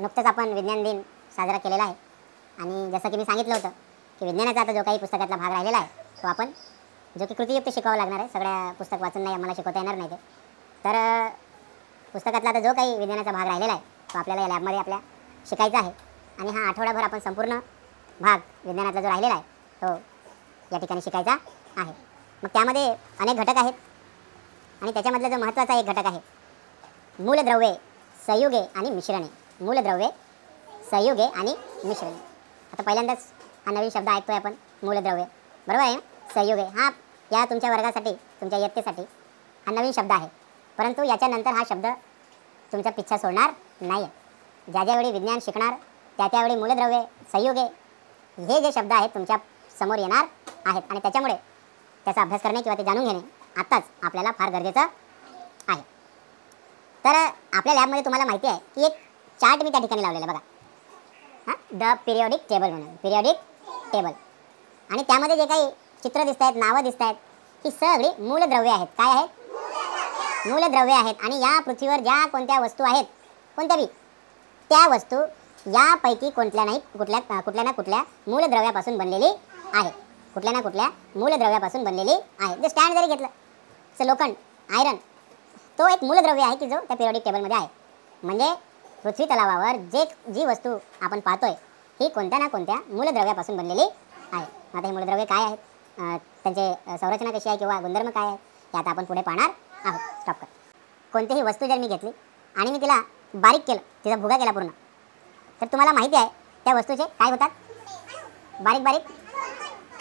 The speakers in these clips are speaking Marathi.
नुकतंच आपण विज्ञान दिन साजरा केलेला आहे आणि जसं की मी सांगितलं होतं की विज्ञानाचा आता जो काही पुस्तकातला भाग राहिलेला आहे तो आपण जो की कृतीयुक्त शिकावं लागणार आहे. सगळ्या पुस्तक वाचून नाही आम्हाला शिकवता येणार नाही ते. तर पुस्तकातला आता जो काही विज्ञानाचा भाग राहिलेला आहे तो आपल्याला या लॅबमध्ये आपल्या शिकायचा आहे आणि हा आठवडाभर आपण संपूर्ण भाग विज्ञानातला जो राहिलेला आहे तो या ठिकाणी शिकायचा आहे. मग त्यामध्ये अनेक घटक आहेत आणि त्याच्यामधला जो महत्त्वाचा एक घटक आहे मूलद्रव्ये, संयुगे आणि मिश्रणे. मूलद्रव्ये, संयुगे आणि मिश्रणे. आता पहिल्यांदाच हा नवीन शब्द ऐकतोय आपण, मूलद्रव्ये, बरोबर आहे ना. संयुगे हा या तुमच्या वर्गासाठी, तुमच्या इयत्तेसाठी हा नवीन शब्द आहे, परंतु याच्यानंतर हा शब्द तुमचा पिच्छा सोडणार नाही आहे. ज्या ज्यावेळी विज्ञान शिकणार त्यावेळी मूलद्रव्ये, संयुगे हे जे शब्द आहेत तुमच्या समोर येणार आहेत आणि त्याच्यामुळे त्याचा अभ्यास करणे किंवा ते जाणून घेणे आत्ताच आपल्याला फार गरजेचं आहे. तर आपल्या लॅबमध्ये तुम्हाला माहिती आहे की एक चार्ट मी त्या ठिकाणी लावलेला बघा, हां, द पिरियॉडिक टेबल म्हणून, पिरियॉडिक टेबल. आणि त्यामध्ये जे काही चित्र दिसत आहेत, नावं दिसत आहेत, ही सगळी मूलद्रव्ये आहेत. काय आहेत? मूलद्रव्ये आहेत. आणि या पृथ्वीवर ज्या कोणत्या वस्तू आहेत, कोणत्या बी त्या वस्तू यापैकी कुठल्या ना कुठल्या मूलद्रव्यापासून बनलेली आहे. कुठल्या ना कुठल्या मूलद्रव्यापासून बनलेली आहे. जे स्टँड जरी घेतलं लोखंड, आयरन, तो एक मूलद्रव्य आहे की जो त्या पिरियॉडिक टेबलमध्ये आहे. म्हणजे पृथ्वी तलावावर जी वस्तू आपण पाहतोय ही कोणत्या ना कोणत्या मूलद्रव्यापासून बनलेली आहे. आता हे मूलद्रव्य काय आहेत, त्यांचे संरचना कशी आहे किंवा गुणधर्म काय आहे हे आता आपण पुढे पाहणार आहोत. स्टॉप कर. कोणतीही वस्तू जर मी घेतली आणि मी तिला बारीक केलं, तिचा भुगा केला पूर्ण, तर तुम्हाला माहिती आहे त्या वस्तूचे काय होतात? बारीक बारीक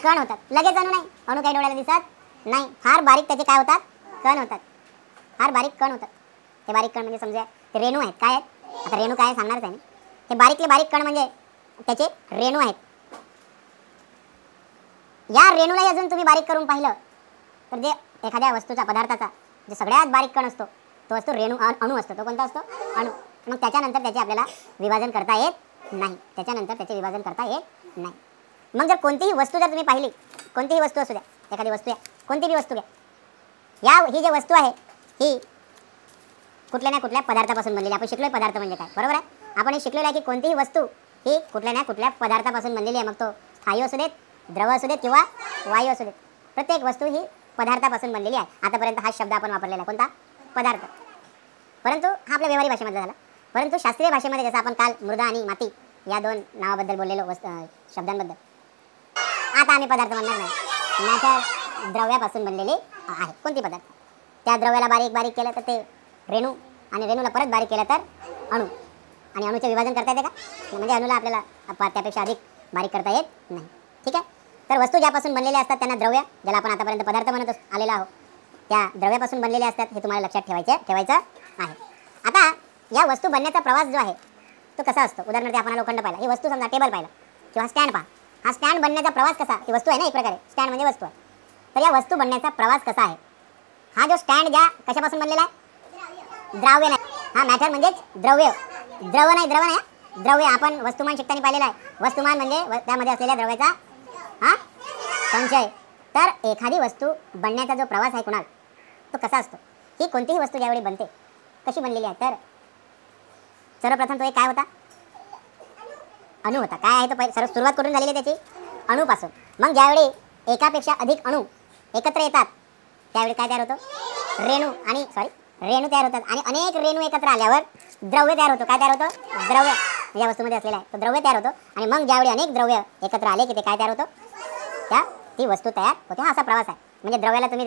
कण होतात. लगेच अणू नाही, अणू काही डोळ्याला दिसत नाही. फार बारीक त्याचे काय होतात? कण होतात. फार बारीक कण होतात. ते बारीक कण म्हणजे समजा ते रेणू आहेत. काय आहेत? आता रेणू काय सांगणारच आहे. ते बारीकले बारीक कण म्हणजे त्याचे रेणू आहेत. या रेणूलाही अजून तुम्ही बारीक करून पाहिलं तर जे एखाद्या वस्तूचा, पदार्थाचा जे सगळ्यात बारीक कण असतो तो असतो अणू असतो. तो कोणता असतो? अणू. मग त्याच्यानंतर त्याचे आपल्याला विभाजन करता येत नाही. त्याच्यानंतर त्याचे विभाजन करता येत नाही. मग जर कोणतीही वस्तू जर तुम्ही पाहिली, कोणतीही वस्तू असू द्या, एखादी वस्तू आहे, कोणती बी वस्तू घ्या, ही जी वस्तू आहे ही कुठल्या ना कुठल्या पदार्थापासून बनलेली. आपण शिकलोय पदार्थ म्हणजे काय, बरोबर आहे. आपण हे शिकलेलं आहे की कोणतीही वस्तू ही कुठल्या ना कुठल्या पदार्थापासून बनलेली आहे. मग तो स्थायू असू देत, द्रव असू देत किंवा वायू असू देत. प्रत्येक वस्तू ही पदार्थापासून बनलेली आहे. आतापर्यंत हा शब्द आपण वापरलेला कोणता? पदार्थ. परंतु हा आपल्या व्यवहारी भाषेमधला झाला. परंतु शास्त्रीय भाषेमध्ये जसं आपण काल मृदा आणि माती या दोन नावाबद्दल बोललेलो, शब्दांबद्दल, आता आम्ही पदार्थ म्हणणार नाही. मॅटर द्रव्यापासून बनलेले आहे. कोणती पदार्थ? त्या द्रव्याला बारीक बारीक केलं तर ते रेणू, आणि रेणूला परत बारीक केलं तर अणू. आणि अणूचे विभाजन करता येते का? म्हणजे अणूला आपल्याला त्यापेक्षा अधिक बारीक करता येत नाही. ठीक आहे. तर वस्तू ज्यापासून बनलेल्या असतात त्यांना द्रव्य, ज्याला आपण आतापर्यंत पदार्थ म्हणत आलेलो आहोत, त्या द्रव्यापासून बनलेले असतात. हे तुम्हाला लक्षात ठेवायचं आहे. आता या वस्तू बनण्याचा प्रवास जो आहे तो कसा असतो? उदाहरणार्थ आपण लोखंड पाहिला, ही वस्तू समजा टेबल पाहिला किंवा स्टँड पहा. हा स्टँड बनण्याचा प्रवास कसा? ही वस्तू आहे ना, एक प्रकारे स्टँड म्हणजे वस्तू आहे. तर या वस्तू बनण्याचा प्रवास कसा आहे? हा जो स्टँड ज्या कशापासून बनलेला आहे? द्रव्य नाही, हा मॅटर म्हणजेच द्रव्य. द्रव नाही, द्रव्य. आपण वस्तुमान शिकताना पाहिलेला आहे. वस्तुमान म्हणजे त्यामध्ये असलेल्या द्रव्याचा संचय. तर एखादी वस्तू बनण्याचा जो प्रवास आहे कुणाल, तो कसा असतो? ही कोणतीही वस्तू ज्यावेळी बनते कशी बनलेली आहे? तर सर्वप्रथम तो एक काय होता? अणू होता. काय आहे तो? सुरुवात कुठून झालेली त्याची? अणूपासून. मग ज्यावेळी एकापेक्षा अधिक अणू एकत्र येतात त्यावेळी काय तयार होतं? रेणू तयार होतात. आणि अनेक रेणू एकत्र आल्यावर द्रव्य तयार होतो. काय तयार होतं? द्रव्य. या वस्तूमध्ये असलेला आहे तो द्रव्य तयार होतो. आणि मग ज्यावेळी अनेक द्रव्य एकत्र आले की ते काय तयार होतं? ती वस्तू तयार होते. हा असा प्रवास आहे. म्हणजे द्रव्याला तुम्ही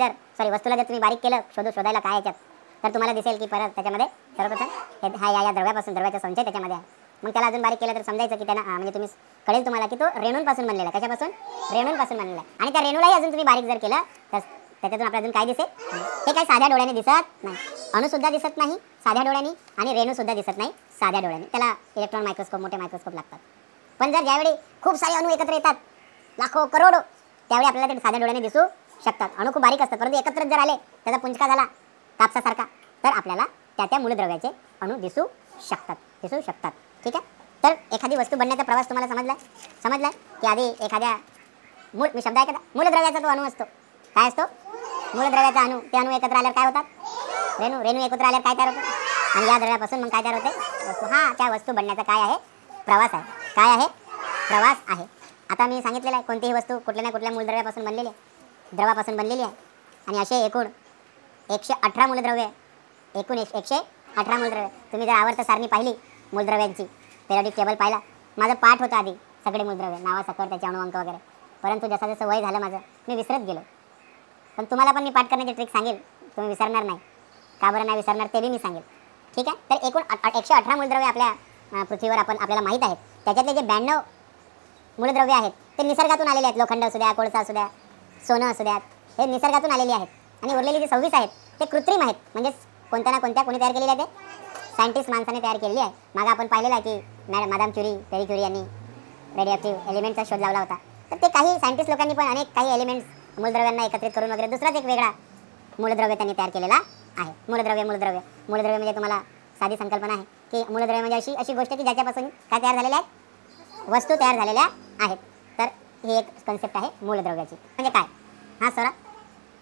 वस्तूला जर तुम्ही बारीक केलं, शोधायला काय याच्यात, तर तुम्हाला दिसेल की परत त्याच्यामध्ये सर्वप्रथम हा या द्रव्यापासून, द्रव्याचा संचय त्याच्यामध्ये आहे. मग त्याला अजून बारीक केलं तर समजायचं की त्यांना म्हणजे तुम्ही कळेल तुम्हाला की तो रेणूंपासून बनलेला आहे. कशापासून? रेणूंपासून बनलेला आहे. आणि त्या रेणूलाही अजून तुम्ही बारीक जर केलं तर त्याच्यातून आपल्याला अजून काय दिसेल? हे काही साध्या डोळ्याने दिसत नाही. अणुसुद्धा दिसत नाही साध्या डोळ्याने, आणि रेणूसुद्धा दिसत नाही साध्या डोळ्याने. त्याला इलेक्ट्रॉन मायक्रोस्कोप, मोठे मायक्रोस्कोप लागतात. पण जर ज्यावेळी खूप सारे अणू एकत्र येतात, लाखो करोडो, त्यावेळी आपल्याला ते साध्या डोळ्याने दिसू शकतात. अणू खूप बारीक असतात, परंतु एकत्रच जर आले, त्याचा पुंजका झाला कापसासारखा, तर आपल्याला त्या मूलद्रव्याचे अणू दिसू शकतात. ठीक आहे. तर एखादी वस्तू बनण्याचा प्रवास तुम्हाला समजलाय की आधी एखाद्या मी शब्द आहे का? मूलद्रव्याचा तो अणू असतो. काय असतो? मूलद्रव्याचा अणू. ते अणू एकत्र आल्यावर काय होतात? रेणू एकत्र आल्यावर काय तयार होतं? आणि या द्रव्यापासून मग काय तयार होते? वस्तू. हा, त्या वस्तू बनण्याचा काय आहे? प्रवास आहे. काय आहे? प्रवास आहे. आता मी सांगितलेलं आहे कोणतीही वस्तू कुठल्या ना कुठल्या मूलद्रव्यापासून बनलेली आहे, द्रवापासून बनलेली आहे. आणि असे एकूण 118 मूलद्रव्य, एकूण 118 मूलद्रव्य. तुम्ही जर आवर्त सारणी पाहिली मूलद्रव्यांची, पेरियोडिक टेबल पाहिला, माझं पाठ होतं आधी सगळे मूलद्रव्य नावासकट, त्याचे अणुअंक वगैरे. परंतु जसं जसं वय झालं माझं, मी विसरत गेलो. पण तुम्हाला पण मी पाठ करण्याची ट्रिक सांगेल, तुम्ही विसरणार नाही. का बरं नाही विसरणार ते बी मी सांगेल. ठीक आहे. तर एकूण 118 मूलद्रव्य आपल्या पृथ्वीवर आपल्याला माहीत आहेत. त्याच्यातले जे 92 मूलद्रव्य आहेत ते निसर्गातून आलेले आहेत. लोखंड असू द्या, कोळसा असू द्या, सोनं असू द्या, हे निसर्गातून आलेले आहेत. आणि उरलेले जे 26 आहेत ते कृत्रिम आहेत. म्हणजेच कोणत्या ना कोणत्या कोणी तयार केलेले आहे? ते सायंटिस्ट माणसाने तयार केलेली आहे. मागं आपण पाहिलेलं आहे की मादाम क्युरी, पेरी क्युरी यांनी रेडिओॲक्टिव्ह एलिमेंटचा शोध लावला होता. तर ते काही सायंटिस्ट लोकांनी पण अनेक काही एलिमेंट्स मूलद्रव्यांना एकत्रित करून वगैरे दुसराच एक वेगळा मूलद्रव्य त्यांनी तयार केलेला आहे. मूलद्रव्य म्हणजे तुम्हाला साधी संकल्पना आहे की मूलद्रव्य म्हणजे अशी गोष्ट की ज्याच्यापासून काय तयार झालेल्या आहेत? वस्तू तयार झालेल्या आहेत. तर ही एक कन्सेप्ट आहे मूलद्रव्याची. म्हणजे काय? हां सोरा,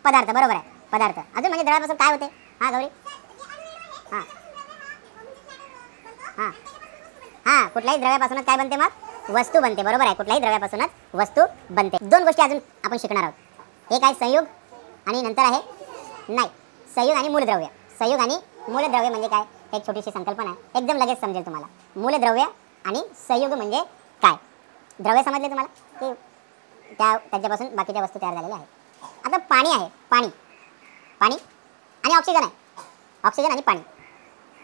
पदार्थ. बरोबर आहे, पदार्थ. अजून म्हणजे द्रव्यापासून काय होते? हां गौरी. हां हां हां कुठल्याही द्रव्यापासूनच काय बनते? मग वस्तू बनते. बरोबर आहे, कुठल्याही द्रव्यापासूनच वस्तू बनते. 2 गोष्टी अजून आपण शिकणार आहोत. एक आहे संयोग आणि नंतर आहे नाही, संयोग आणि मूलद्रव्य. संयोग आणि मूलद्रव्य म्हणजे काय? एक छोटीशी संकल्पना आहे, एकदम लगेच समजेल तुम्हाला. मूलद्रव्य आणि संयोग म्हणजे काय? द्रव्य समजले तुम्हाला की त्याच्यापासून बाकीच्या वस्तू तयार झालेल्या आहेत. आता पाणी आहे, पाणी आणि ऑक्सिजन आहे. ऑक्सिजन आणि पाणी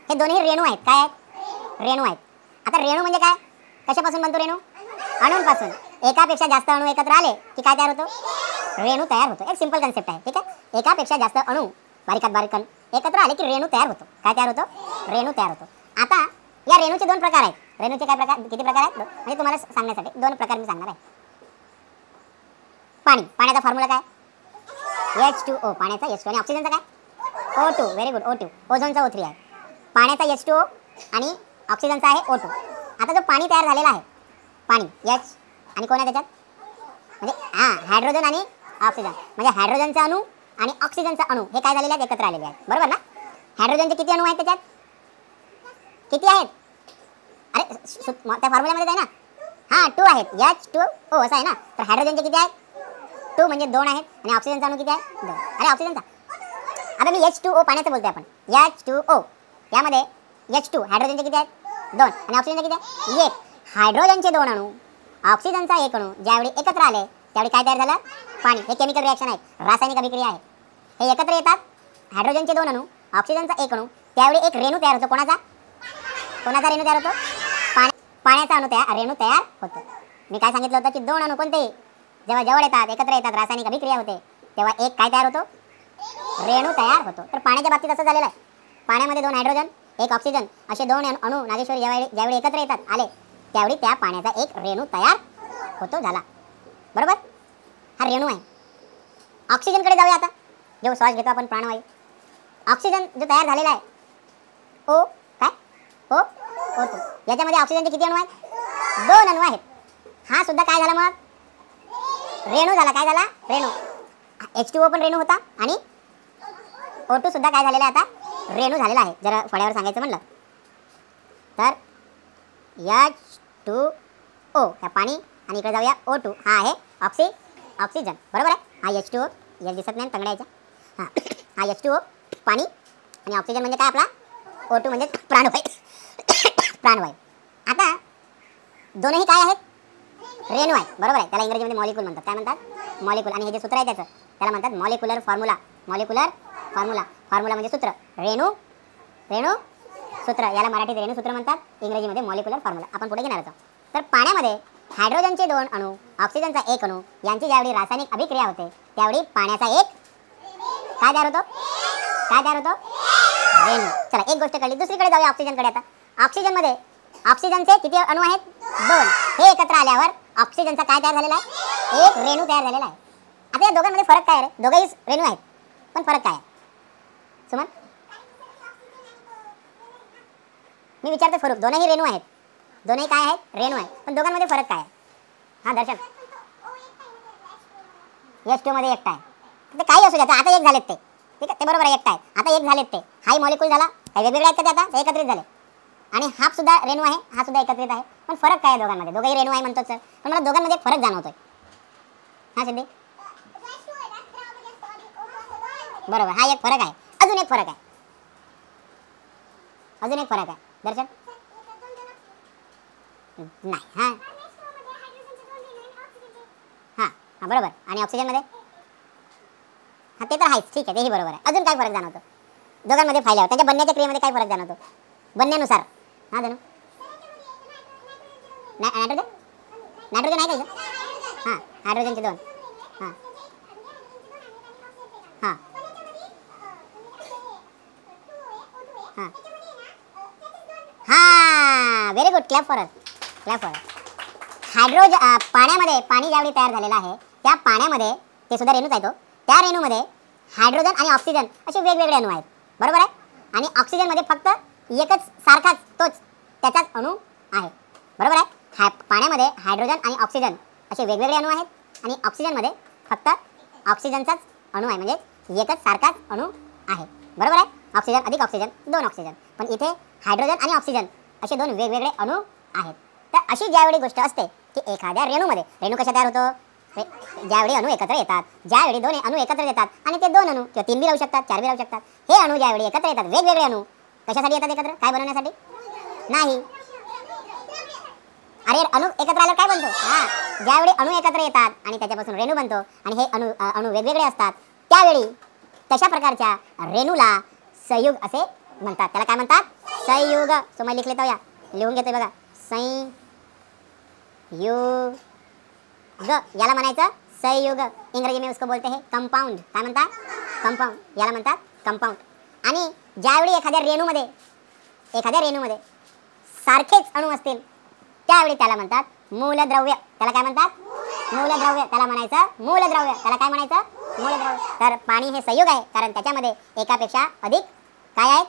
हे दोन्ही रेणू आहेत. काय आहेत? रेणू आहेत. आता रेणू म्हणजे काय? कशापासून बनतो रेणू? अणूंपासून. एकापेक्षा जास्त अणू एकत्र आले की काय तयार होतो? रेणू तयार होतो. एक सिंपल कन्सेप्ट आहे. ठीक आहे. एकापेक्षा जास्त अणू बारीकात बारीक कण एकत्र आले की रेणू तयार होतो. काय तयार होतो? रेणू तयार होतो. आता या रेणूचे 2 प्रकार आहेत. रेणूचे काय प्रकार, किती प्रकार आहेत? म्हणजे तुम्हाला सांगण्यासाठी 2 प्रकार मी सांगणार आहे. पाण्याचा फॉर्म्युला काय? H2O. पाण्याचा H2O. आणि ऑक्सिजनचा काय? O2. Very good, O2. ओझोनचा O3 आहे. पाण्याचा H2O आणि ऑक्सिजनचा आहे O2. आता जो पाणी तयार झालेला आहे, पाणी H आणि कोण आहे त्याच्यात? म्हणजे हायड्रोजन आणि ऑक्सिजन. म्हणजे हायड्रोजनचा अणू आणि ऑक्सिजनचा अणू हे काय झालेले आहेत? एकत्र आलेले आहेत. बरोबर ना? हायड्रोजनचे किती अणू आहेत त्याच्यात? किती आहेत? अरे त्या फॉर्म्युल्यामध्ये आहे ना? हां 2 आहेत. H2O असं आहे ना? तर हायड्रोजनचे किती आहेत? 2 म्हणजे 2 आहेत. आणि ऑक्सिजनचा अणू किती आहे? 2. अरे ऑक्सिजनचा, आता मी H2O पाण्याचं बोलतोय आपण. H2O यामध्ये H2 हायड्रोजनचे किती आहेत? 2. आणि ऑक्सिजनचे किती आहे? 1. हायड्रोजनचे 2 अणू, ऑक्सिजनचा 1 अणू ज्यावेळी एकत्र आले त्यावेळी काय तयार झालं? पाणी. हे केमिकल रिॲक्शन आहे, रासायनिक अभिक्रिया आहे. हे एकत्र येतात, हायड्रोजनचे 2 अणू, ऑक्सिजनचा 1 अणू, त्यावेळी एक रेणू तयार होतो. कोणाचा रेणू तयार होतो? पाण्याचा रेणू तयार होतो. मी काय सांगितलं होतं की 2 अणू कोणतेही जेव्हा जवळ येतात, एकत्र येतात, रासायनिक अभिक्रिया होते, तेव्हा एक काय तयार होतो? रेणू तयार होतो. तर पाण्याच्या बाबतीत असं झालेलं आहे. पाण्यामध्ये 2 हायड्रोजन, 1 ऑक्सिजन असे 2 अणू नागेश्वरी ज्यावेळी एकत्र येतात आले त्यावेळी त्या पाण्याचा एक रेणू तयार होतो झाला. बरोबर? हा रेणू आहे. ऑक्सिजनकडे जाऊया आता. जो श्वास घेतो आपण प्राणवायू, ऑक्सिजन जो तयार झालेला आहे O काय? O2. याच्यामध्ये ऑक्सिजनचे किती अणू आहेत? 2 अणू आहेत. हा सुद्धा काय झाला मग? रेणू झाला. काय झाला? रेणू. H2O पण रेणू होता आणि O2 सुद्धा काय झालेला आहे? आता रेणू झालेला आहे. जरा फळ्यावर सांगायचं म्हणलं तर H2O या पाणी, आणि इकडे जाऊया O2 हा आहे ऑक्सिजन. बरोबर आहे. हा H2O या दिसत नाही तंगड्याच्या. हां हा H2O पाणी आणि ऑक्सिजन म्हणजे काय आपला? O2 म्हणजे प्राणवायू. आता दोनही काय आहेत? रेणू आहे. बरोबर आहे. त्याला इंग्रजीमध्ये मॉलिक्यूल म्हणतात. काय म्हणतात? मॉलिक्यूल. आणि हे जे सूत्र आहे त्याला म्हणतात मॉलिक्युलर फॉर्म्युला. फॉर्म्युला म्हणजे सूत्र. रेणू सूत्र, याला मराठीत रेणू सूत्र म्हणतात, इंग्रजीमध्ये मॉलिक्युलर फॉर्म्युला. आपण पुढे घेणार आहोत. तर पाण्यामध्ये हायड्रोजनचे 2 अणू, ऑक्सिजनचा 1 अणू यांची ज्यावेळी रासायनिक अभिक्रिया होते त्यावेळी पाण्याचा एक काय तयार होतो? रेणू. चला एक गोष्ट कळली. दुसरीकडे जाऊया ऑक्सिजनकडे. आता ऑक्सिजनमध्ये ऑक्सिजनचे किती अणू आहेत? 2. हे एकत्र आल्यावर ऑक्सिजनचा काय तयार झालेला आहे? एक रेणू तयार झालेला आहे. आता या दोघांमध्ये फरक काय आहे? दोघंही रेणू आहेत, पण फरक काय आहे? सुमन, मी विचारते स्वरूप. दोनही रेणू आहेत, दोनही काय आहेत? रेणू आहेत, पण दोघांमध्ये फरक काय आहे? हां दर्शन, H2 मध्ये एकटा आहे. ते काही असू द्या, आता एक झालेत ते. ठीक आहे, ते बरोबर आहे, एकटा आहे. आता एक झालेत ते, हाही मॉलिक्यूल झाला, काही वेगवेगळे आहेत का ते, आता एकत्रित झाले. आणि हा सुद्धा रेणू आहे, हा सुद्धा एकत्रित आहे. पण फरक काय आहे दोघांमध्ये? दोघंही रेणू आहे म्हणतो सर, पण मला दोघांमध्ये फरक जाणवतोय. हा सिद्धी, बरोबर, हा एक फरक आहे. अजून एक फरक आहे, अजून एक फरक आहे दर्शन. नाही, हा हा हा बरोबर. आणि ऑक्सिजनमध्ये, हा ते तर आहेच, ठीक आहे, तेही बरोबर आहे. अजून काय फरक जाणवतो दोघांमध्ये फायल्यावर? त्याच्या बनण्याच्या क्रियेमध्ये काय फरक जाणवतो बनण्यानुसार? हा धनु, नायट्रोजन, नायट्रोजन आहे का? हां, हायड्रोजनचे 2. हां हां हां हां, very good, clap for us, clap for us. Hydrogen पाण्यामध्ये, पाणी ज्यावेळी तयार झालेलं आहे त्या पाण्यामध्ये, ते सुद्धा रेणूच आहे तो, त्या रेणूमध्ये हायड्रोजन आणि ऑक्सिजन असे वेगवेगळे अणू आहेत, बरोबर आहे. आणि ऑक्सिजनमध्ये फक्त एकच सारखाच, तोच त्याचाच अणू आहे, बरोबर आहे. पाण्यामध्ये हायड्रोजन आणि ऑक्सिजन असे वेगवेगळे अणू आहेत आणि ऑक्सिजनमध्ये फक्त ऑक्सिजनचाच अणू आहे, म्हणजे एकच सारखाच अणू आहे, बरोबर आहे. ऑक्सिजन अधिक ऑक्सिजन 2 ऑक्सिजन. पण इथे हायड्रोजन आणि ऑक्सिजन असे 2 वेगवेगळे अणू आहेत. तर अशी ज्यावेळी गोष्ट असते की एखाद्या रेणूमध्ये, रेणू कशा तयार होतो? ज्यावेळी अणू एकत्र येतात, ज्यावेळी 2 अणू एकत्र येतात, आणि ते 2 अणू किंवा 3 बी राहू शकतात, 4 बी राहू शकतात, हे अणू ज्यावेळी एकत्र येतात, वेगवेगळे अणू कशासाठी येतात एकत्र? काय बनवण्यासाठी? नाही, अरे अणू एकत्र आल्यावर काय बनतो? हां, ज्यावेळी अणू एकत्र येतात आणि त्याच्यापासून रेणू बनतो आणि हे अणू वेगवेगळे असतात, त्यावेळी तशा प्रकारच्या रेणूला संयुग असे म्हणतात. त्याला काय म्हणतात? संयुग. सो मैं लिख लेता हूं, या लिहून घेतोय बघा, संयुग. याला म्हणायचं संयुग. इंग्रजी में उसको बोलते हैं कंपाउंड. काय म्हणतात? कंपाउंड. याला म्हणतात कंपाउंड. आणि ज्यावेळी एखाद्या रेणूमध्ये सारखेच अणू असतील त्यावेळी त्याला म्हणतात मूलद्रव्य. त्याला काय म्हणतात? मूलद्रव्य. त्याला म्हणायचं मूलद्रव्य. त्याला काय म्हणायचं? मूलद्रव्य. तर पाणी हे संयुग आहे, कारण त्याच्यामध्ये एकापेक्षा अधिक काय आहेत?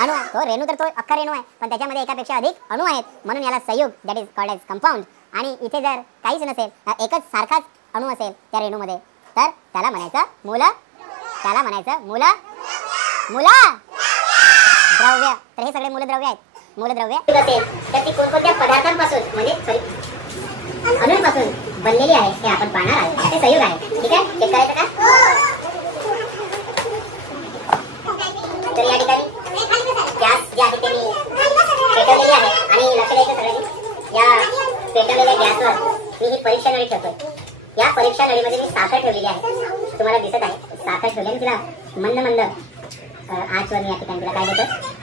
अणू आहे. तो रेणू तर तो अख्खा रेणू आहे, पण त्याच्यामध्ये एकापेक्षा अधिक अणू आहेत, म्हणून याला संयुग, that is called as compound. आणि इथे जर काहीच नसेल, एकच सारखाच अणू असेल त्या रेणूमध्ये, तर त्याला म्हणायचं त्याला म्हणायचं मूलद्रव्य. तर हे सगळे मूलद्रव्य आहेत. मूलद्रव्य असेल तर ती कोणकोणत्या पदार्थांपासून, म्हणजे अणूंपासून बनलेली आहे हे आपण पाहणार आहोत. ते संयुग आहे. ठीक आहे, चेक करायचं का? तर या ठिकाणी गॅस जे आहे ते मी पेटवलेली आहे, आणि लक्ष द्यायचं सगळ्यांनी, या पेटवलेल्या गॅसवर मी ही परीक्षा नळी ठेवतोय. या परीक्षा नळीमध्ये मी साखर ठेवलेली आहे, तुम्हाला दिसत आहे. साखर ठेवली, तिला मंद मंद आचवर मी या ठिकाणी तिला काय देतो,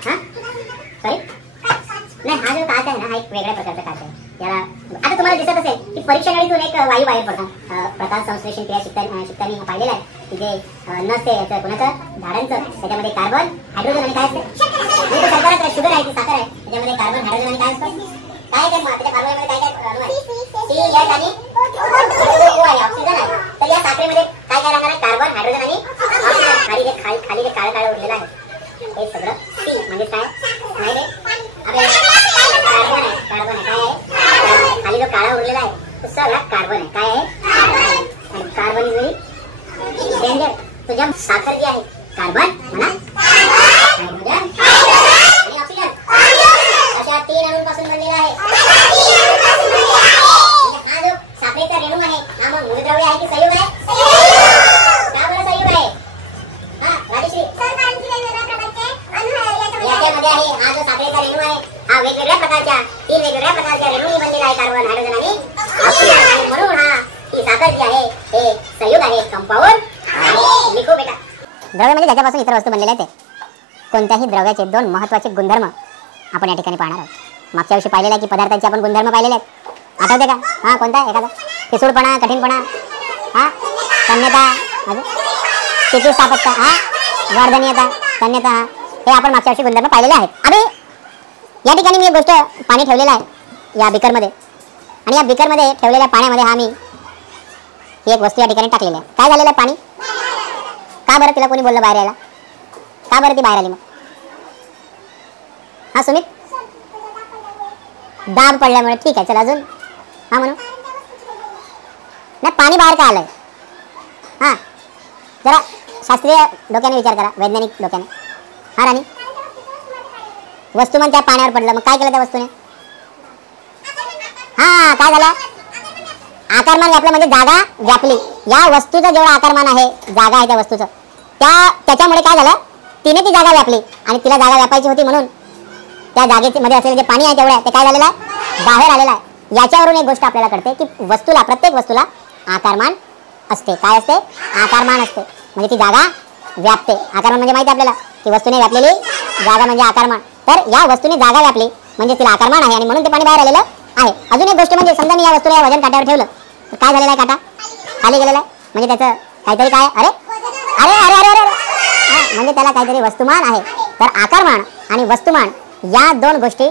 हा सॉरी नाही, हा जो काच आहे ना, हा एक वेगळ्या प्रकारचा काच आहे. याला आता तुम्हाला दिसत असेल की परीक्षा नळीतून एक वायू बाहेर पडतो. प्रकाश संश्लेषण क्रिया शिकताना पाहिलेलं आहे की जे नसते याचं कोणाचं, झाडांचं, त्याच्यामध्ये कार्बन, हायड्रोजन आणि काय असते, सरकार शुगर आहे, ती साखर आहे, त्याच्यामध्ये कार्बन, हायड्रोजन आणि काय असतं, काय ते त्याच्या कार्बनमध्ये काय काय अणू आहे, सी, एच आणि O आहे, ऑक्सिजन आहे. तर या साखरेमध्ये काय काय राहणार आहे? कार्बन, हायड्रोजन आणि ऑक्सिजन. खाली जे काळं काळं उरलेलं आहे हे सगळं सी म्हणजे काय नाही रे, कार्बन आहे. कार्बन आहे, काय आहे? खाली जो काळा उरलेला आहे तो सगळा कार्बन आहे. काय आहे? आणि कार्बन इज व्हेरी डेंजर. तुझ्या साखर जी आहे, कार्बन म्हणा, हायड्रोजन आणि ऑक्सिजन, अशा 3 अणूंपासून बनलेला आहे. हा जो साखरेचा रेणू आहे, हा मग मूलद्रव्य आहे की संयुग आहे? का बरं संयुग आहे? हा राजेश्री, याच्यामध्ये आहे हा जो साखरेचा रेणू आहे, हा वेगवेगळ्या प्रकारच्या 3 वेगवेगळ्या प्रकारच्या रेणूंनी बनलेला आहे, कार्बन, हायड्रोजन आणि ऑक्सिजन. म्हणून हा ही साखर जी आहे हे संयुग आहे, कंपाऊंड. लिखो बेटा. द्रव्य म्हणजे ज्याच्यापासून इतर वस्तू बनलेल्या आहेत. कोणत्याही द्रव्याचे 2 महत्त्वाचे गुणधर्म आपण या ठिकाणी पाहणार आहोत. मागच्या वर्षी पाहिलेलं आहे की पदार्थांचे आपण गुणधर्म पाहिलेले आहेत, आठवते का? हा कोणता? एखादा ठिसूळपणा, कठीणपणा, हा तन्यता, स्थितिस्थापकता, हा वर्धनीयता, तन्यता, हे आपण मागच्या वर्षी गुणधर्म पाहिलेले आहेत. अरे या ठिकाणी मी एक गोष्ट, पाणी ठेवलेलं आहे या बिकरमध्ये, आणि या बिकरमध्ये ठेवलेल्या पाण्यामध्ये हा मी ही एक वस्तू या ठिकाणी टाकलेली आहे. काय झालेलं आहे? पाणी. का बरं तिला कोणी बोललं बाहेर यायला? का बरं ती बाहेर आली मग? हा सुमित, दाब पडल्यामुळे. ठीक आहे, चला अजून. हा म्हणून नाही, पाणी बाहेर का आलंय? हा जरा शास्त्रीय डोक्याने विचार करा, वैज्ञानिक डोक्याने. हा राणी, वस्तुमान त्या पाण्यावर पडलं, मग काय केलं त्या वस्तूने? हा, काय झालं? आकारमान व्यापलं, म्हणजे जागा व्यापली. या वस्तूचं जेवढं आकारमान आहे, जागा आहे त्या वस्तूचं, त्याच्यामुळे काय झालं? तिने ती जागा व्यापली आणि तिला जागा व्यापायची होती म्हणून त्या जागेचे मध्ये असलेले जे पाणी आहे तेवढं ते काय झालेलं आहे? बाहेर आलेलं आहे. याच्यावरून एक गोष्ट आपल्याला कळते की वस्तूला, प्रत्येक वस्तूला आकारमान असते. काय असते? आकारमान असते. म्हणजे ती जागा व्यापते. आकारमान म्हणजे माहिती आपल्याला की वस्तूने व्यापलेली जागा म्हणजे आकारमान. तर या वस्तूने जागा व्यापली म्हणजे तिला आकारमान आहे आणि म्हणून ते पाणी बाहेर आलेलं आहे. अजून एक गोष्ट म्हणजे समजा मी या वस्तूला या वजन काट्यावर ठेवलं तर काय झालेलं आहे? काटा खाली गेलेला आहे. म्हणजे त्याचं काहीतरी काय? अरे अरे अरे अरे अरे म्हणजे त्याला काहीतरी वस्तुमान आहे. तर आकारमान आणि वस्तुमान या दोन गोष्टी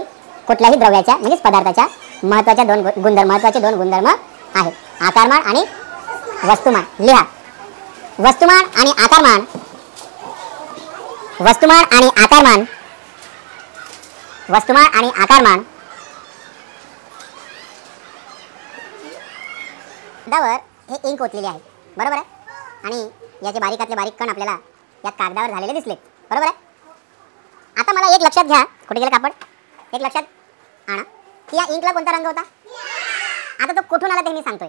कुठल्याही द्रव्याच्या म्हणजे पदार्थाच्या महत्त्वाचे दोन गुणधर्म आहेत. आकारमान आणि वस्तुमान. लिहा, वस्तुमान आणि आकारमान. वस्तुमान आणि आकारमान. वस्तुमान आणि आकारमान कागदावर हे इंक ओतलेली आहे, बरोबर आहे. आणि याचे बारीकातले बारीक कण आपल्याला या कागदावर झालेले दिसले, बरोबर आहे. आता मला एक लक्षात घ्या, कुठे गेलं कापड? एक लक्षात आणा की या इंकला कोणता रंग होता? आता तो कुठून आला ते मी सांगतोय.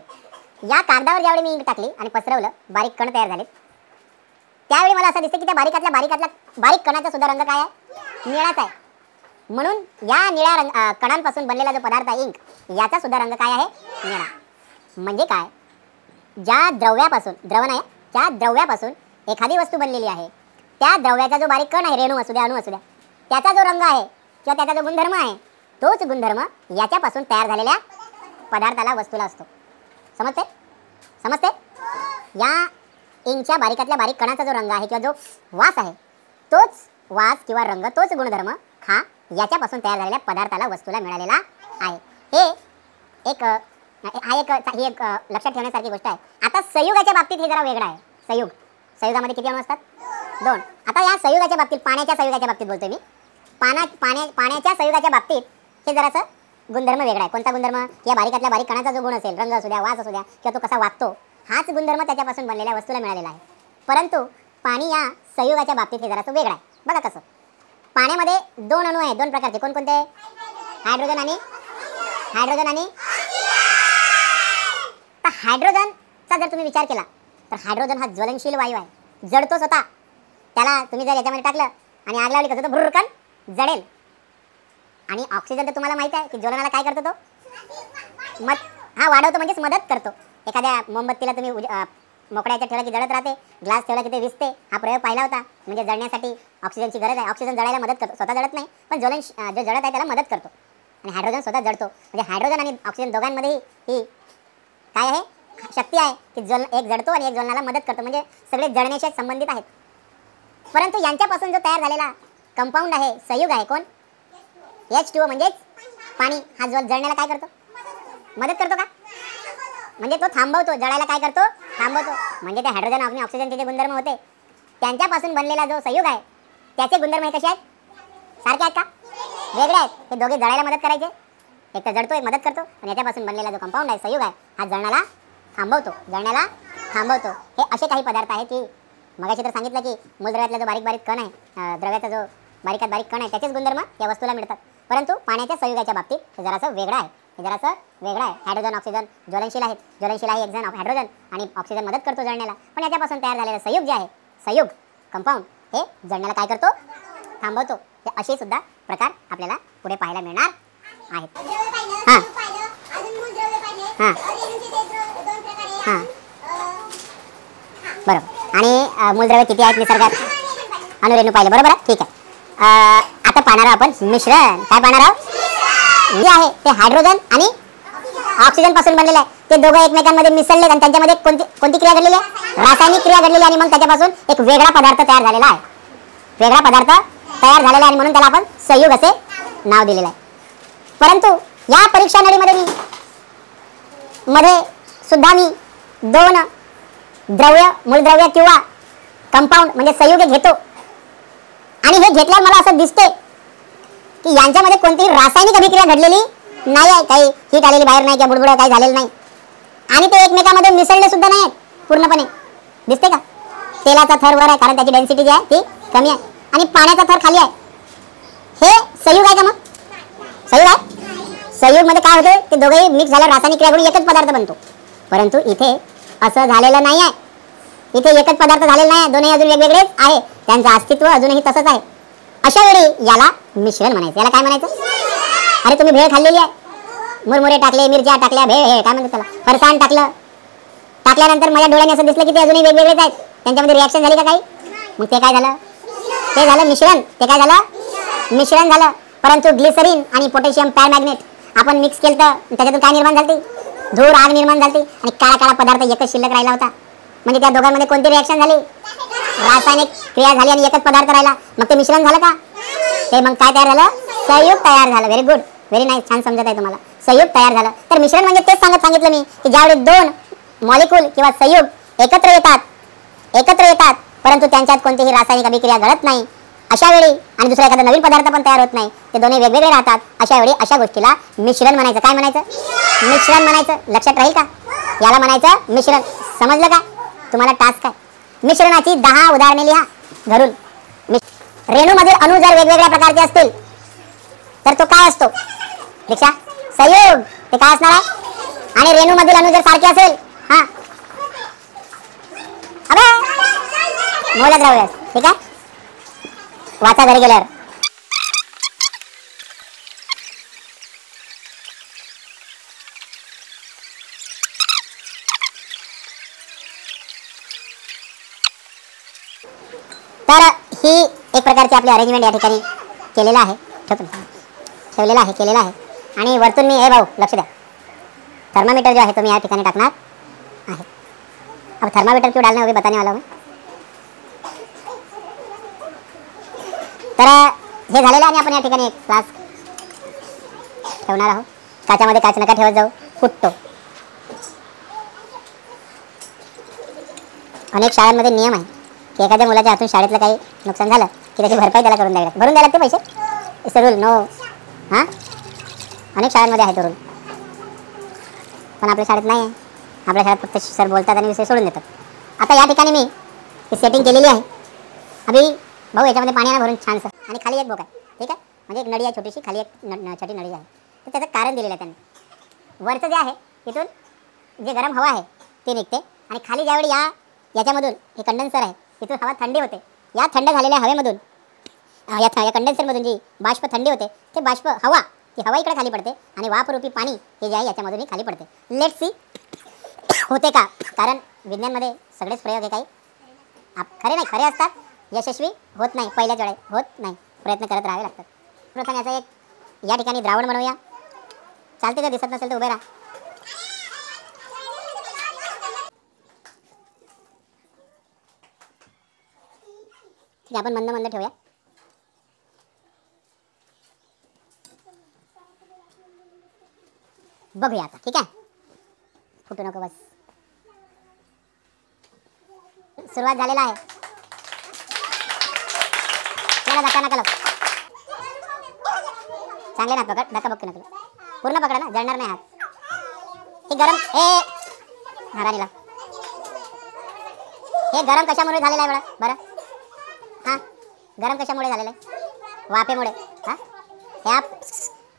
या कागदावर ज्यावेळी मी इंक टाकली आणि पसरवलं, बारीक कण तयार झाले, त्यावेळी मला असं दिसतं की त्या बारीकातल्या बारीक कणाचा सुद्धा रंग काय आहे? निळाच आहे. म्हणून या निळ्या कणांपासून बनलेला जो पदार्थ आहे इंक, याचा सुद्धा रंग काय आहे? निळा. म्हणजे काय? ज्या द्रव्यापासून, द्रव नाही, त्या द्रव्यापासून एखादी वस्तू बनलेली आहे, त्या द्रव्याचा जो बारीक कण आहे, रेणू असू द्या, अणू असू द्या, त्याचा जो रंग आहे किंवा त्याचा जो गुणधर्म आहे, तोच गुणधर्म याच्यापासून तयार झालेल्या पदार्थाला, वस्तूला असतो. समजते? समजते? या इंकच्या बारीकातल्या बारीक कणाचा जो रंग आहे किंवा जो वास आहे, तोच वास किंवा रंग, तोच गुणधर्म हा याच्यापासून तयार झालेल्या पदार्थाला, वस्तूला मिळालेला आहे. ही एक लक्षात ठेवण्यासारखी गोष्ट आहे. आता संयुगाच्या बाबतीत हे जरा वेगळं आहे. संयुगामध्ये किती अणू असतात? 2. आता या संयुगाच्या बाबतीत, पाण्याच्या संयुगाच्या बाबतीत बोलतोय मी. पाण्याच्या संयुगाच्या बाबतीत हे जरासं गुणधर्म वेगळा आहे. कोणता गुणधर्म? या बारीकातल्या बारीक कणाचा जो गुण असेल, रंग असू द्या, वास असू द्या, किंवा तो कसा वागतो, हाच गुणधर्म त्याच्यापासून बनलेल्या वस्तूला मिळालेला आहे. परंतु पाणी या संयुगाच्या बाबतीत हे जरासं वेगळं आहे. बघा कसं. पाण्यामध्ये 2 अणू आहेत, 2 प्रकारचे. कोणकोणते? हायड्रोजन आणि तर हायड्रोजनचा जर तुम्ही विचार केला तर हायड्रोजन हा ज्वलनशील वायू आहे, जळतो स्वतः. त्याला तुम्ही जर याच्यामध्ये टाकलं आणि आग लावली, कसं तो भुरकन जळेल. आणि ऑक्सिजन तर तुम्हाला माहिती आहे की ज्वलनाला काय करतो? तो वाढवतो, म्हणजेच मदत करतो. एखाद्या मोमबत्तीला तुम्ही मोकळ्याच्या ठेवला की जळत राहते, ग्लास ठेवला की ते विझते. हा प्रयोग पाहिला होता. म्हणजे जळण्यासाठी ऑक्सिजनची गरज आहे. ऑक्सिजन जळायला मदत करतो, स्वतः जळत नाही, पण जो जळत आहे त्याला मदत करतो. आणि हायड्रोजन स्वतः जळतो. म्हणजे हायड्रोजन आणि ऑक्सिजन दोघांमध्येही ही काय आहे? शक्ती आहे की एक जळतो आणि एक ज्वलनाला मदत करतो. म्हणजे सगळे जळण्याशी संबंधित आहेत. परंतु यांच्यापासून जो तयार झालेला कंपाऊंड आहे, संयुग आहे, कोण? H2O म्हणजेच पाणी. हा जळण्याला काय करतो? मदत करतो का? म्हणजे तो थांबवतो. जळायला काय करतो? थांबवतो. म्हणजे ते हायड्रोजन आणि ऑक्सिजनचे जे गुणधर्म होते, त्यांच्यापासून बनलेला जो संयुग आहे, त्याचे गुणधर्म हे कसे आहेत? सारखे आहेत का? वेगळे आहेत. हे दोघे जळायला मदत करायचे. एक तर जळतो, एक मदत करतो. आणि याच्यापासून बनलेला जो कंपाऊंड आहे, संयुग आहे, हा जळण्याला थांबवतो. हे असे काही पदार्थ आहेत की मगाशी तर सांगितलं की मूलद्रव्यातला जो बारीक कण आहे, द्रव्याचा जो बारीकात बारीक कण आहे, त्याचेच गुणधर्म या वस्तूला मिळतात. परंतु पाण्याच्या संयुगाच्या बाबतीत हे जरासं वेगळं आहे. हायड्रोजन, ऑक्सिजन ज्वलनशील आहे. एक जण हायड्रोजन आणि ऑक्सिजन मदत करतो जळण्याला. पण याच्यापासून तयार झालेलं संयुग जे आहे, कंपाऊंड, हे जळण्याला काय करतो? थांबवतो. हे असे सुद्धा प्रकार आपल्याला पुढे पाहायला मिळणार आहेत. हां हां हां बरोबर. आणि मूलद्रव्य किती आहेत निसर्गात? अणुरेणू पाहिलं, बरोबर आहे. ठीक आहे. आता पाहणार आपण मिश्रण. काय पाहणार आहोत? जे आहे ते हायड्रोजन आणि ऑक्सिजन पासून बनलेलं आहे. ते दोघं एकमेकांमध्ये मिसळले आणि त्यांच्यामध्ये कोणती क्रिया घडलेली आहे? रासायनिक क्रिया घडलेली. आणि मग त्याच्यापासून एक वेगळा पदार्थ तयार झालेला आहे. आणि म्हणून त्याला आपण संयुग असे नाव दिलेलं आहे. परंतु या परीक्षा नळीमध्ये सुद्धा मी 2 द्रव्य, मूलद्रव्य किंवा कंपाऊंड म्हणजे संयुगे घेतो. आणि हे घेतल्यावर मला असं दिसते की यांच्यामध्ये कोणतीही रासायनिक अभिक्रिया घडलेली नाही आहे. काही हीट आलेली बाहेर नाही किंवा बुडबुड काही झालेलं नाही. आणि ते एकमेकांमध्ये मिसळले सुद्धा नाही आहेत पूर्णपणे. दिसते का? तेलाचा थर वर आहे कारण त्याची डेन्सिटी जी आहे ती कमी आहे आणि पाण्याचा थर खाली आहे. हे संयुग आहे का मग? संयुग आहे. संयुग मध्ये काय होते ते दोघेही मिक्स झाल्यावर रासायनिक क्रिया घडून एकच पदार्थ बनतो. परंतु इथे असं झालेलं नाही आहे. इथे एकच पदार्थ झालेला नाही, दोन्ही अजून वेगवेगळेच आहे, त्यांचं अस्तित्व अजूनही तसंच आहे. अशा वेळी याला मिश्रण म्हणायचं. याला काय म्हणायचं? अरे तुम्ही भेळ खाल्लेली आहे, मुरमुरे टाकले, मिरच्या टाकल्या, भेळ हे काय म्हणतात त्याला, फरसाण टाकलं, टाकल्यानंतर माझ्या डोळ्याने असं दिसलं की ते अजूनही वेगवेगळेच आहेत, त्यांच्यामध्ये रिॲक्शन झाली का काही? मग ते काय झालं? ते झालं मिश्रण. ते काय झालं? मिश्रण झालं. परंतु ग्लिसरीन आणि पोटॅशियम परमॅग्नेट आपण मिक्स केलं तर त्याच्यातून काय निर्माण झाली? धूर, आग निर्माण झाली आणि काळा काळा पदार्थ एकच शिल्लक राहिला होता. म्हणजे त्या दोघांमध्ये कोणती रिॲक्शन झाली? रासायनिक क्रिया झाली आणि एकच पदार्थ राहिला. मग ते मिश्रण झालं का? ते मग काय तयार झालं? संयुग तयार झालं. व्हेरी गुड, व्हेरी नाईस, छान समजत आहे तुम्हाला. संयुग तयार झालं. तर मिश्रण म्हणजे तेच सांगितलं मी की ज्यावेळी दोन मॉलिक्यूल किंवा संयुग एकत्र येतात परंतु त्यांच्यात कोणतीही रासायनिक अभिक्रिया घडत नाही अशा वेळी आणि दुसरा एखादा नवीन पदार्थ पण तयार होत नाही, ते दोन्ही वेगवेगळे राहतात, अशा वेळी अशा गोष्टीला मिश्रण म्हणायचं. काय म्हणायचं? मिश्रण म्हणायचं. लक्षात राहील का? याला म्हणायचं मिश्रण. समजलं का? तुम्हाला टास्क आहे. मिश्रणाची 10 उदाहरणे लिहा घरून. रेणूमधील अणू जर वेगवेगळ्या प्रकारचे असतील तर तो काय असतो? दीक्षा, संयोग. ते काय असणार आहे? आणि रेणूमधील अणू जर सारखे असेल, हा अबे मूलद्रव्य. ठीक आहे, वाचा घरी गेल्यावर. तर ही एक प्रकारची आपली अरेंजमेंट या ठिकाणी केलेला आहे, ठेवलेला आहे. आणि वरतून मी, हे भाऊ लक्ष द्या, थर्मामीटर जो आहे तो मी या ठिकाणी टाकणार आहे. अब थर्मामीटर क्यों डालना है वो भी बताने वाला हूँ. तर हे झालेलं आणि आपण या ठिकाणी एक फ्लास्क ठेवणार आहोत. काचामध्ये काच नका ठेवत जाऊ, फुटतो. अनेक शाळांमध्ये नियम आहे की एखाद्या मुलाच्या हातून शाळेतलं काही नुकसान झालं की त्याची भरपाई त्याला भरून द्यायला लागते पैसे. It's a rule. नो, हां, अनेक शाळांमध्ये आहे तो रूल, पण आपल्या शाळेत नाही आहे. आपल्या शाळेत फक्त सर बोलतात आणि विषय सोडून देतात. आता या ठिकाणी मी ही सेटिंग केलेली आहे. अभि भाऊ याच्यामध्ये पाणी आणा भरून छानसं, आणि खाली एक बोक आहे. ठीक आहे, म्हणजे एक नळी आहे छोटीशी, खाली एक छोटी नळी आहे. तर त्याचं कारण दिलेलं आहे त्यांनी. वरचं जे आहे तिथून जे गरम हवा आहे ते निघते आणि खाली ज्यावेळी याच्यामधून हे कंडेन्सर आहे तिथून हवा थंडी होते. या थंड झालेल्या हवेमधून या कंडेन्सरमधून जी बाष्प थंडी होते ते बाष्प हवा इकडे खाली पडते आणि वाफरूपी पाणी हे जे आहे याच्यामधूनही खाली पडते. लेट्स सी होते का, कारण विज्ञानमध्ये सगळेच प्रयोग हे काही खरे असतात, यशस्वी होत नाही, पहिल्याच वेळेस होत नाही, प्रयत्न करत राहावे लागतात. प्रथम याचा एक या ठिकाणी द्रावण बनवूया. चालते तर, दिसत नसेल तर उभे राहा. ठीक आहे, आपण मंद ठेवूया. बघूया आता. ठीक आहे, फुटू नको बस. सुरुवात झालेला आहे. मला धक्का नका लावू. चांगले ना पकड, धक्का बघ नका. पूर्ण पकडा ना, जळणार नाही हात. हे गरम, हारानीला हे गरम कशामुळे झालेलं आहे बरं? हां, गरम कशामुळे झालेलं आहे? वाफेमुळे. हां, ह्या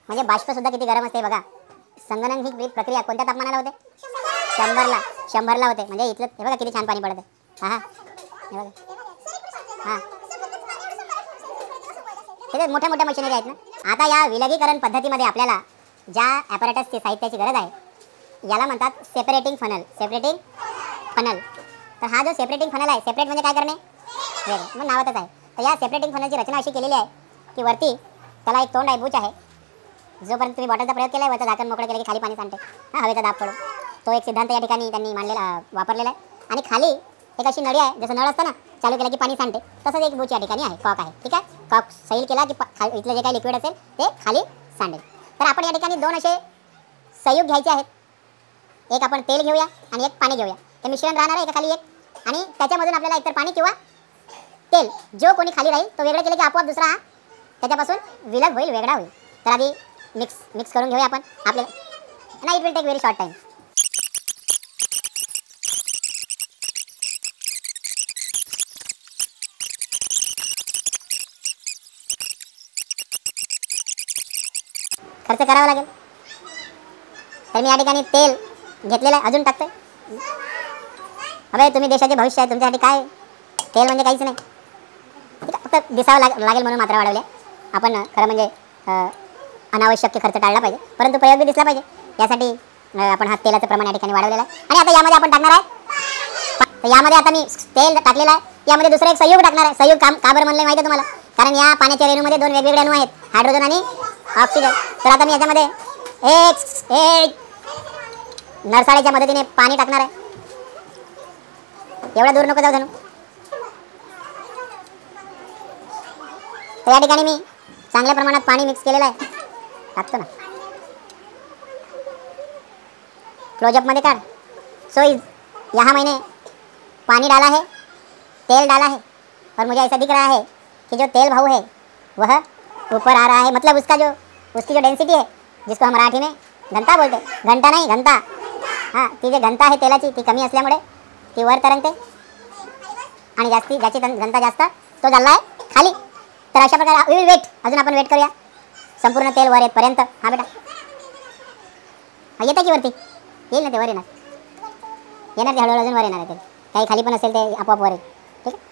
म्हणजे बाष्पसुद्धा किती गरम असते बघा. संगणन ही प्रक्रिया कोणत्या तापमानाला होते? 100ला होते. म्हणजे इथलं हे बघा किती छान पाणी पडतं. हां, हे बघा. हां, हे मोठ्या मशिनरी आहेत ना. आता या विलगीकरण पद्धतीमध्ये आपल्याला ज्या ॲपॅरेटसची साहित्याची गरज आहे याला म्हणतात सेपरेटिंग फनल. तर हा जो सेपरेटिंग फनल आहे, सेपरेट म्हणजे काय करणे? मग नावातच आहे. तर या सेपरेटिंग फनलची रचना अशी केलेली आहे की वरती त्याला एक तोंड आहे, बुच आहे. जोपर्यंत तुम्ही बॉटलचा प्रयोग केला आहे, वरचं झाकण मोकळं केलं की खाली पाणी सांडते. हां, हवेचा दाब पडून. तो एक सिद्धांत या ठिकाणी त्यांनी वापरलेला आहे. आणि खाली एक अशी नळी आहे, जसं नळ असतं ना, चालू केला की पाणी सांडते, तसंच एक बुच या ठिकाणी आहे, कॉक आहे. ठीक आहे, कॉक सैल केला की इथलं जे काही लिक्विड असेल ते खाली सांडेल. तर आपण या ठिकाणी 2 असे संयुग घ्यायचे आहेत. एक आपण तेल घेऊया आणि एक पाणी घेऊया. ते मिश्रण राहणार आहे एका खाली एक, आणि त्याच्यामधून आपल्याला एकतर पाणी किंवा तेल जो कोणी खाली राहील तो वेगळं केलं की आपोआप दुसरा त्याच्यापासून विलग होईल, वेगळा होईल. तर आधी मिक्स करून घेऊया आपण. आपल्याला नाही, it will take very short time. खर्च करावा लागेल. तर मी या ठिकाणी तेल घेतलेलं आहे, अजून टाकतोय. अबे तुम्ही देशाचे भविष्य आहे, तुमच्यासाठी काय तेल म्हणजे काहीच नाही. ठीक आहे, फक्त दिसावं लागेल म्हणून मात्रा वाढवल्या. आपण खरं म्हणजे अनावश्यक खर्च टाळला पाहिजे, परंतु प्रयोग बी दिसला पाहिजे. यासाठी आपण हा तेलाचं प्रमाण या ठिकाणी वाढवलेलं आहे. आणि आता यामध्ये आपण टाकणार आहे, तर यामध्ये आता मी तेल टाकलेलं आहे, यामध्ये दुसरा एक संयुग टाकणार आहे. संयुग का बरं म्हणलं माहिती आहे तुम्हाला? कारण या पाण्याच्या रेणूमध्ये 2 वेगवेगळे अणू आहेत, हायड्रोजन आणि ऑक्सिजन. तर आता मी याच्यामध्ये एक नरसाळ्याच्या मदतीने पाणी टाकणार आहे. एवढ्या दूर नको जाऊ धनू. तर या ठिकाणी मी चांगल्या प्रमाणात पाणी मिक्स केलेलं आहे, टाकतो ना. क्लोजअप मध्ये काढ. सो यहाँ मैंने पानी डाला है, तेल डाला है, और मुझे ऐसा दिख रहा है कि जो तेल भाव है वह ऊपर आ रहा है. मतलब उसकी जो डेंसिटी है, जिसको हम मराठी में घनता बोलते, घंटा नाही घनता, हां, ती जे घनता आहे तेलाची ती कमी असल्यामुळे ती वर तरंगते आणि ज्याची घनता जास्त तो चालला आहे खाली. तर अशा प्रकारे विल वेट, अजून आपण वेट करूया संपूर्ण तेल वर येतपर्यंत. हा बेटा येतं की वरती येईल ना, ते वर येणार, ते हळूहळू अजून वर येणार आहे. ते काही खाली पण असेल ते आपोआप वर येईल. ठीक आहे.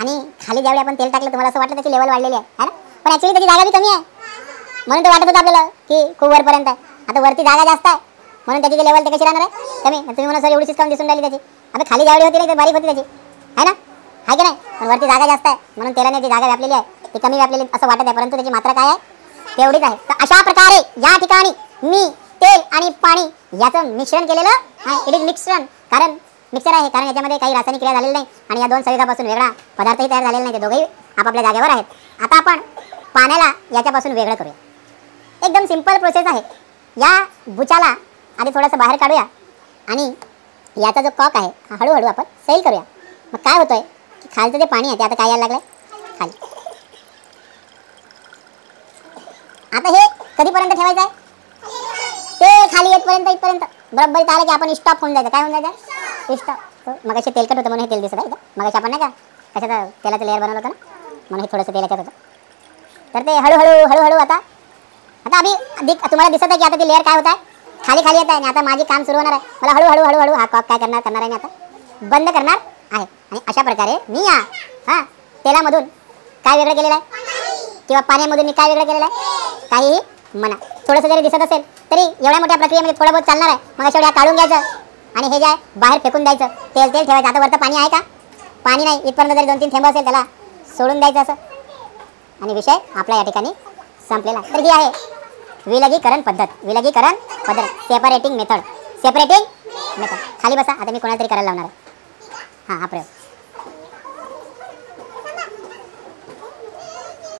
आणि खाली ज्यावेळी आपण तेल टाकलं तुम्हाला असं वाटलं त्याची लेवल वाढलेली आहे ना, पण ॲक्च्युली त्याची जागा बी कमी आहे, म्हणून ते वाटत होतं आपल्याला की खूप वरपर्यंत आहे. आता वरती जागा जास्त आहे म्हणून त्याची लेवल ते कशी राहणार आहे, कमी. तुम्ही म्हणा सर एवढीच काऊन दिसून राहिली त्याची? आता खाली ज्यावेळी होती नाही तर बारीक होती त्याची, आहे ना, आहे की नाही? पण वरती जागा जास्त आहे म्हणून तेलाने जी जागा व्यापलेली आहे ती कमी व्यापलेली असं वाटत आहे, परंतु त्याची मात्रा काय आहे तेवढीच आहे. तर अशा प्रकारे या ठिकाणी मी तेल आणि पाणी याचं मिश्रण केलेलं आहे. इट इज मिश्रण, कारण मिक्सर आहे, कारण याच्यामध्ये काही रासायनिक क्रिया झालेली नाही आणि या 2 संयुगापासून वेगळा पदार्थही तयार झालेला नाही. ते दोघेही आपापल्या जागेवर आहेत. आता आपण पाण्याला याच्यापासून वेगळं करूया. एकदम सिंपल प्रोसेस आहे. या बुचाला आधी थोडंसं बाहेर काढूया आणि याचा जो कॉक आहे हा हळूहळू आपण सैल करूया. मग काय होतंय की खालचं जे पाणी आहे ते आता काय यायला लागलंय खाली. आता हे कधीपर्यंत ठेवायचं आहे? ते खाली इथपर्यंत बरोबर इथं आलं की आपण स्टॉप होऊन जायचं. काय होऊन जायचं? स्टॉप. मग असे तेलकट होतं म्हणून हे तेल दिसत आहे. मग आपण नाही का कशाचं तेलाचं लेअर बनवलं होतं ना, म्हणून हे थोडंसं तेल याच्यात होतं. तर ते हळूहळू आता तुम्हाला दिसत आहे की आता ते लेअर काय होत आहे खाली येत आहे. आणि आता माझी काम सुरू होणार आहे. मला हळूहळू हा कॉक काय करणार आहे मी आता बंद करणार आहे. आणि अशा प्रकारे मी या तेलामधून काय वेगळं केलेलं आहे किंवा पाण्यामधून मी काय वेगळं केलेलं आहे काहीही म्हणा. थोडंसं जरी दिसत असेल तरी एवढ्या मोठ्या प्रक्रियेमध्ये थोडं बहुत चालणार आहे. मग शेवटी काढून घ्यायचं आणि हे जे आहे बाहेर फेकून द्यायचं. तेल ठेवायचं. आता वरतं पाणी आहे का? पाणी नाही. इथपर्यंत जरी 2-3 थेंब असेल त्याला सोडून द्यायचं असं, आणि विषय आपला या ठिकाणी संपलेला आहे. तर ही आहे विलगीकरण पद्धत, सेपरेटिंग मेथड. खाली बसा. आता मी कोणाला तरी करायला लावणार आहे. हां, हा प्रयोग.